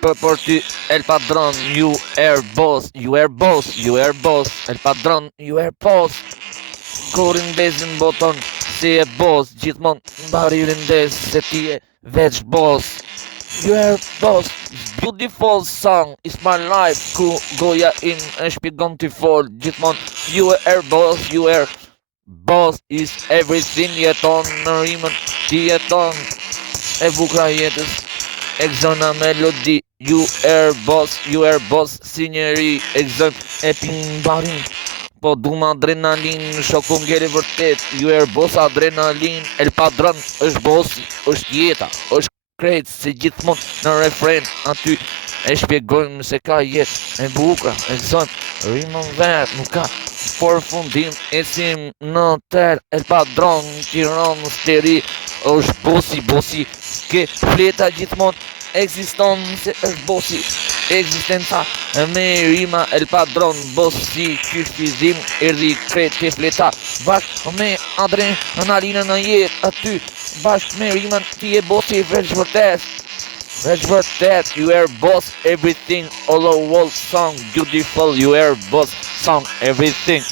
Por ty, El Padron, you are boss, you are boss, you are boss. El Padron, you are boss. Kur ndezin boton, si e boss, gjithmon mbari rindes se ti e veç boss. You are boss, beautiful song, it's my life, ku goja im e shpjegon t'i fol, gjithmon, you are boss, you are boss, is everything, jeton në rimën, ti jeton, e bukra jetës, e gëzona melodi, you are boss, si njeri, e gëzon, e pimbarin, po dum adrenalin, shoku ngeli vërtet, you are boss adrenalin, El Padron, është bossi, është jeta, është krejt se gjithmon në refren aty e shpjegojmë se ka jetë e bukra, e gëzon, rimën vetë, nuk ka përfundim, ecim në ter, El Padron, Tiran, steri, është bossi, ke fleta gjithmon, ekziston se është bossi, ekzistenca me rima El Padron, bossi, ky shpizim, erdi krejt ke fleta, bashk me adrenalinën në jetë aty, bashk me rimën ti e bossi veç vërtet, you are boss, everything, all the world song, beautiful, you are boss, song, everything.